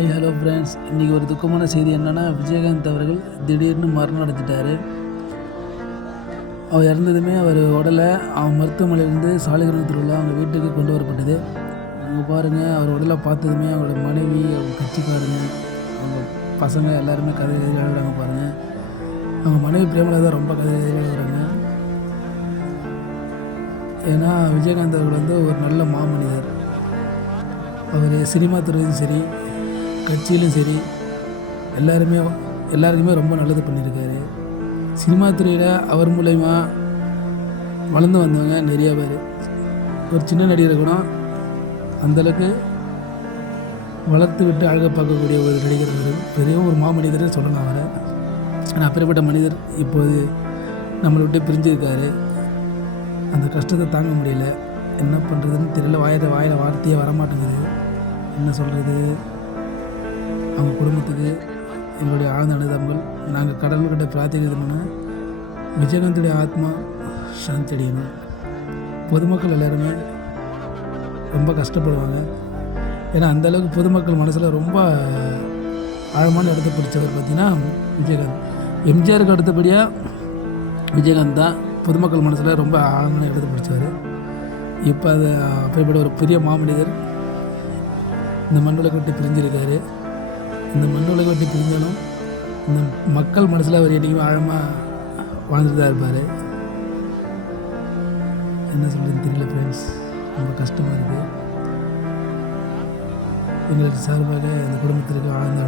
Hi hello friends இன்றைக்கி ஒரு துக்கமான செய்தி என்னென்னா விஜயகாந்த் அவர்கள் திடீர்னு மரணம் அடைஞ்சிட்டார். அவர் இறந்ததுமே அவர் உடலை அவன் மருத்துவமனையிலேருந்து சாலிகிராமத்தில் உள்ள அவங்க வீட்டுக்கு கொண்டு வரப்பட்டது. அவங்க பாருங்கள் அவர் உடலை பார்த்ததுமே அவங்களோட மனைவி அவங்க கட்சிக்காரங்க அவங்க பசங்க எல்லாருமே கதை விளையாடுறாங்க பாருங்கள் அவங்க மனைவி பிரேமலா தான் ரொம்ப கதை விளையாடுறாங்க. ஏன்னா விஜயகாந்த் அவர்கள் வந்து ஒரு நல்ல மாமனிதர். அவர் சினிமா துறையும் சரி கட்சியிலும் சரி எல்லாருமே எல்லாருக்குமே ரொம்ப நல்லது பண்ணியிருக்காரு. சினிமா துறையில் அவர் மூலயமா வளர்ந்து வந்தவங்க நிறைய பேர். ஒரு சின்ன நடிகர் கூட அந்தளவுக்கு வளர்த்து விட்டு அழக பார்க்கக்கூடிய ஒரு நடிகர் பெரிய ஒரு மாமனிதர் சொல்லலாம் அவரை. ஆனால் அப்பேற்பட்ட மனிதர் இப்போது நம்மளை விட்டு பிரிஞ்சிருக்காரு. அந்த கஷ்டத்தை தாங்க முடியல. என்ன பண்ணுறதுன்னு தெரியல. வாயில் வாயில் வார்த்தையே வரமாட்டேங்குது. என்ன சொல்கிறது அவங்க குடும்பத்துக்கு எங்களுடைய ஆழ்ந்த அனுதாபங்கள். நாங்கள் கடவுள்கிட்ட பிரார்த்திக்கிறதுனா விஜயகாந்தோடைய ஆத்மா சாந்தி அடையணும். பொதுமக்கள் எல்லாருமே ரொம்ப கஷ்டப்படுவாங்க. ஏன்னா அந்தளவுக்கு பொதுமக்கள் மனசில் ரொம்ப ஆழமான இடத்த பிடிச்சவர் பார்த்தீங்கன்னா விஜயகாந்த். எம்ஜிஆருக்கு அடுத்தபடியாக விஜயகாந்த் தான் பொதுமக்கள் மனசில் ரொம்ப ஆழமான இடத்த பிடிச்சவர். இப்போ அது அப்படிப்பட்ட ஒரு பெரிய மாமனிதர் இந்த மண்ணில் விட்டு பிரிஞ்சிருக்காரு. இந்த மண்ணுலக பற்றி தெரிஞ்சாலும் இந்த மக்கள் மனசில் அவர் என்றைக்குமே ஆழமாக வாழ்ந்துட்டு தான் இருப்பார். என்ன சொல்கிறதுன்னு தெரியல ஃப்ரெண்ட்ஸ் ரொம்ப கஷ்டமாக இருக்குது எங்களுக்கு சார்பாக இந்த குடும்பத்திற்கு ஆழ்ந்த